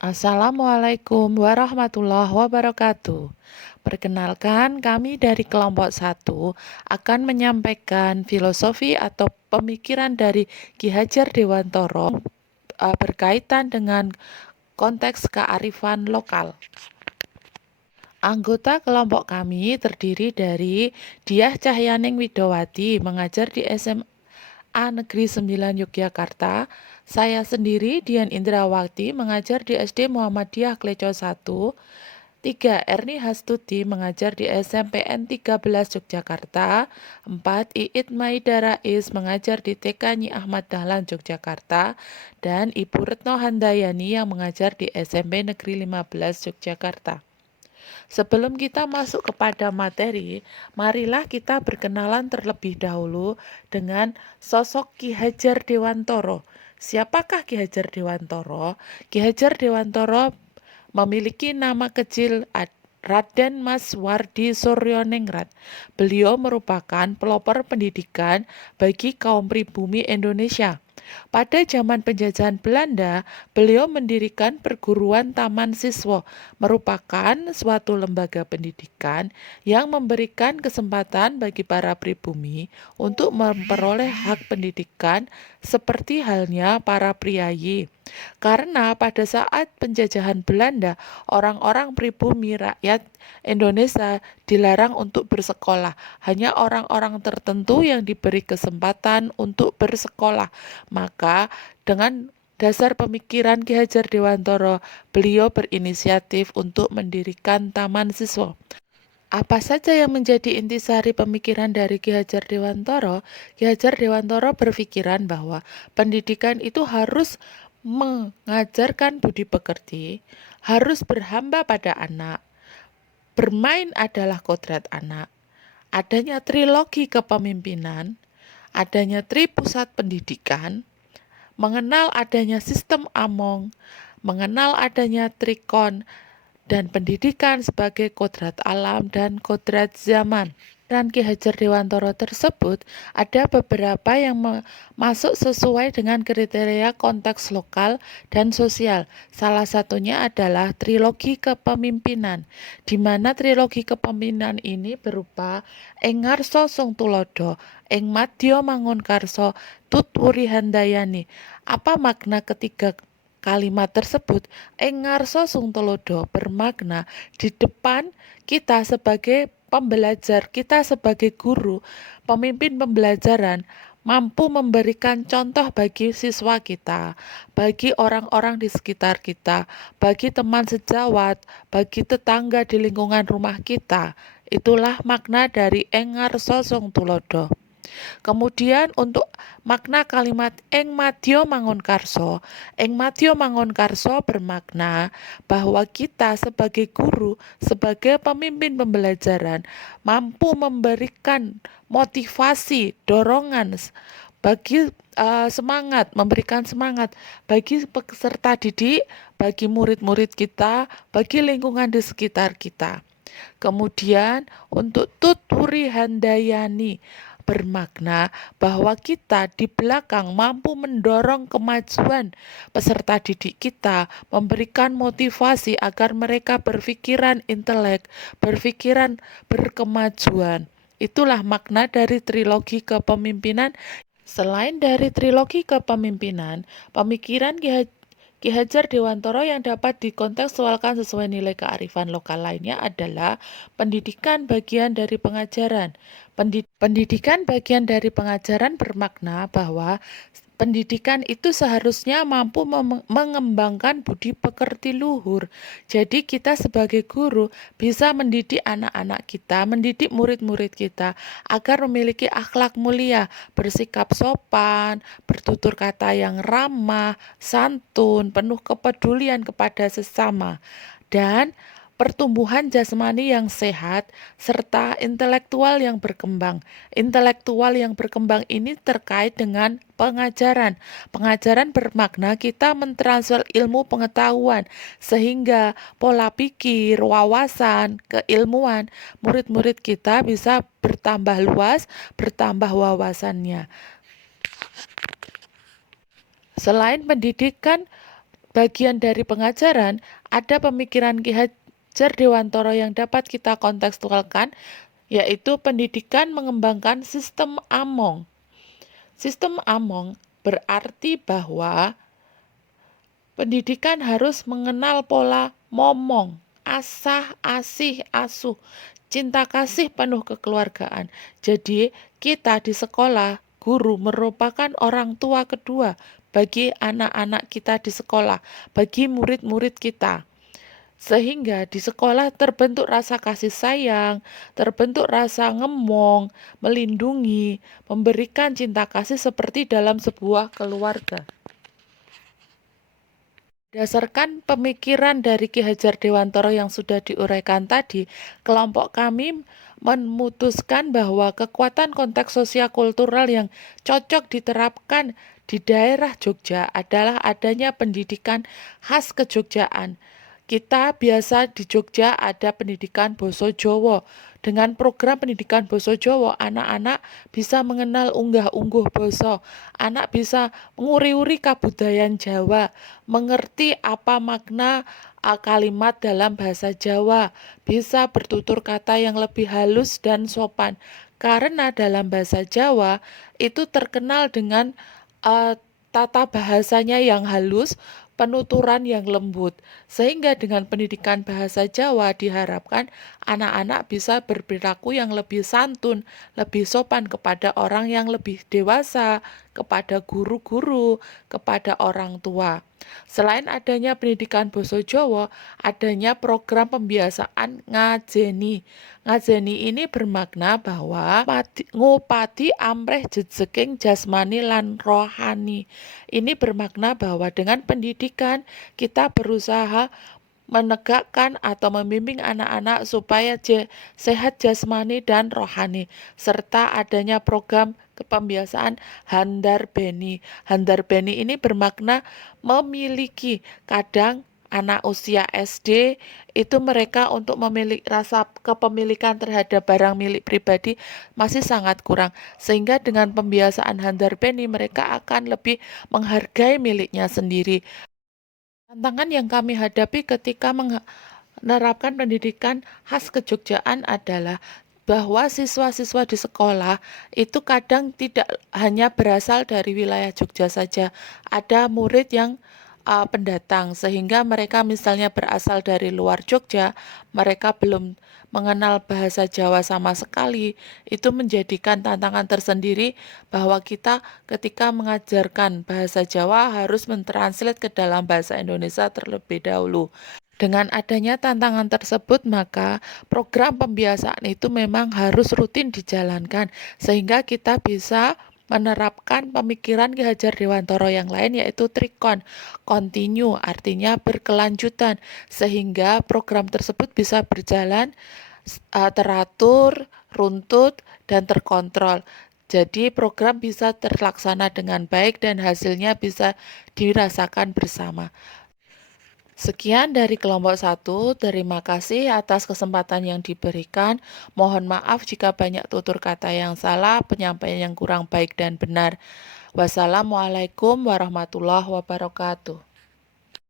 Assalamualaikum warahmatullahi wabarakatuh. Perkenalkan, kami dari kelompok 1 akan menyampaikan filosofi atau pemikiran dari Ki Hajar Dewantara berkaitan dengan konteks kearifan lokal. Anggota kelompok kami terdiri dari Diah Cahyaning Widowati, mengajar di SMA Negeri 9 Yogyakarta. Saya sendiri, Dian Indrawati, mengajar di SD Muhammadiyah Kleco 1. 3. Erni Hastuti, mengajar di SMPN 13 Yogyakarta. 4. Iit Maida Rais, mengajar di TK Nyi Ahmad Dahlan Yogyakarta. Dan Ibu Retno Handayani yang mengajar di SMP Negeri 15 Yogyakarta. Sebelum kita masuk kepada materi, marilah kita berkenalan terlebih dahulu dengan sosok Ki Hajar Dewantara. Siapakah Ki Hajar Dewantara? Ki Hajar Dewantara memiliki nama kecil Raden Mas Wardi Suryaningrat. Beliau merupakan pelopor pendidikan bagi kaum pribumi Indonesia. Pada zaman penjajahan Belanda, beliau mendirikan perguruan Taman Siswa, merupakan suatu lembaga pendidikan yang memberikan kesempatan bagi para pribumi untuk memperoleh hak pendidikan seperti halnya para priayi. Karena pada saat penjajahan Belanda, orang-orang pribumi rakyat Indonesia dilarang untuk bersekolah. Hanya orang-orang tertentu yang diberi kesempatan untuk bersekolah. Maka dengan dasar pemikiran Ki Hajar Dewantara, beliau berinisiatif untuk mendirikan Taman Siswa. Apa saja yang menjadi intisari pemikiran dari Ki Hajar Dewantara? Ki Hajar Dewantara berpikiran bahwa pendidikan itu harus mengajarkan budi pekerti, harus berhamba pada anak, bermain adalah kodrat anak, adanya trilogi kepemimpinan, adanya tripusat pendidikan, mengenal adanya sistem Among, mengenal adanya trikon, dan pendidikan sebagai kodrat alam dan kodrat zaman. Dan Ki Hajar Dewantara tersebut ada beberapa yang masuk sesuai dengan kriteria konteks lokal dan sosial. Salah satunya adalah trilogi kepemimpinan, di mana trilogi kepemimpinan ini berupa Ing Ngarsa Sung Tulodo, Ing Madya Mangunkarsa, Tut Wuri Handayani. Apa makna ketiga kalimat tersebut? Ing Ngarsa Sung Tulodo bermakna di depan kita sebagai pembelajar, kita sebagai guru, pemimpin pembelajaran, mampu memberikan contoh bagi siswa kita, bagi orang-orang di sekitar kita, bagi teman sejawat, bagi tetangga di lingkungan rumah kita. Itulah makna dari Ing Ngarsa Sung Tulodo. Kemudian untuk makna kalimat Ing Madya Mangunkarsa, Ing Madya Mangunkarsa bermakna bahwa kita sebagai guru, sebagai pemimpin pembelajaran mampu memberikan motivasi, dorongan bagi semangat, memberikan semangat bagi peserta didik, bagi murid-murid kita, bagi lingkungan di sekitar kita. Kemudian untuk Tut Wuri Handayani bermakna bahwa kita di belakang mampu mendorong kemajuan peserta didik kita, memberikan motivasi agar mereka berpikiran intelek, berpikiran berkemajuan. Itulah makna dari trilogi kepemimpinan. Selain dari trilogi kepemimpinan, pemikiran Ki Hajar Dewantara yang dapat dikontekstualkan sesuai nilai kearifan lokal lainnya adalah pendidikan bagian dari pengajaran. Pendidikan bagian dari pengajaran bermakna bahwa pendidikan itu seharusnya mampu mengembangkan budi pekerti luhur. Jadi kita sebagai guru bisa mendidik anak-anak kita, mendidik murid-murid kita agar memiliki akhlak mulia, bersikap sopan, bertutur kata yang ramah, santun, penuh kepedulian kepada sesama, dan pertumbuhan jasmani yang sehat, serta intelektual yang berkembang. Intelektual yang berkembang ini terkait dengan pengajaran. Pengajaran bermakna kita mentransfer ilmu pengetahuan, sehingga pola pikir, wawasan, keilmuan murid-murid kita bisa bertambah luas, bertambah wawasannya. Selain pendidikan bagian dari pengajaran, ada pemikiran Ki Hajar Dewantara yang dapat kita kontekstualkan, yaitu pendidikan mengembangkan sistem Among. Sistem Among berarti bahwa pendidikan harus mengenal pola momong, asah, asih, asuh, cinta kasih penuh kekeluargaan. Jadi, kita di sekolah, guru merupakan orang tua kedua bagi anak-anak kita di sekolah, bagi murid-murid kita. Sehingga di sekolah terbentuk rasa kasih sayang, terbentuk rasa ngemong, melindungi, memberikan cinta kasih seperti dalam sebuah keluarga. Berdasarkan pemikiran dari Ki Hajar Dewantara yang sudah diuraikan tadi, kelompok kami memutuskan bahwa kekuatan konteks sosial-kultural yang cocok diterapkan di daerah Jogja adalah adanya pendidikan khas kejogjaan. Kita biasa di Jogja ada pendidikan Basa Jawa. Dengan program pendidikan Basa Jawa, anak-anak bisa mengenal unggah-ungguh basa, anak bisa nguri-uri kabudayaan Jawa, mengerti apa makna kalimat dalam bahasa Jawa, bisa bertutur kata yang lebih halus dan sopan. Karena dalam bahasa Jawa itu terkenal dengan tata bahasanya yang halus, penuturan yang lembut. Sehingga dengan pendidikan bahasa Jawa diharapkan anak-anak bisa berperilaku yang lebih santun, lebih sopan kepada orang yang lebih dewasa, kepada guru-guru, kepada orang tua. Selain adanya pendidikan basa Jawa, adanya program pembiasaan ngajeni. Ngajeni ini bermakna bahwa ngupati amreh jejeking jasmani lan rohani. Ini bermakna bahwa dengan pendidikan kita berusaha menegakkan atau membimbing anak-anak supaya sehat jasmani dan rohani, serta adanya program kepembiasaan Handar Beni. Handar Beni ini bermakna memiliki. Kadang anak usia SD itu mereka untuk memiliki rasa kepemilikan terhadap barang milik pribadi masih sangat kurang, sehingga dengan pembiasaan Handar Beni mereka akan lebih menghargai miliknya sendiri. Tantangan yang kami hadapi ketika menerapkan pendidikan khas kejogjaan adalah bahwa siswa-siswa di sekolah itu kadang tidak hanya berasal dari wilayah Jogja saja. Ada murid yang pendatang, sehingga mereka misalnya berasal dari luar Jogja, mereka belum mengenal bahasa Jawa sama sekali. Itu menjadikan tantangan tersendiri bahwa kita ketika mengajarkan bahasa Jawa harus mentranslate ke dalam bahasa Indonesia terlebih dahulu. Dengan adanya tantangan tersebut, maka program pembiasaan itu memang harus rutin dijalankan, sehingga kita bisa menerapkan pemikiran Ki Hajar Dewantara yang lain, yaitu trikon, continue, artinya berkelanjutan, sehingga program tersebut bisa berjalan teratur, runtut, dan terkontrol. Jadi program bisa terlaksana dengan baik dan hasilnya bisa dirasakan bersama. Sekian dari kelompok 1, terima kasih atas kesempatan yang diberikan. Mohon maaf jika banyak tutur kata yang salah, penyampaian yang kurang baik dan benar. Wassalamualaikum warahmatullahi wabarakatuh.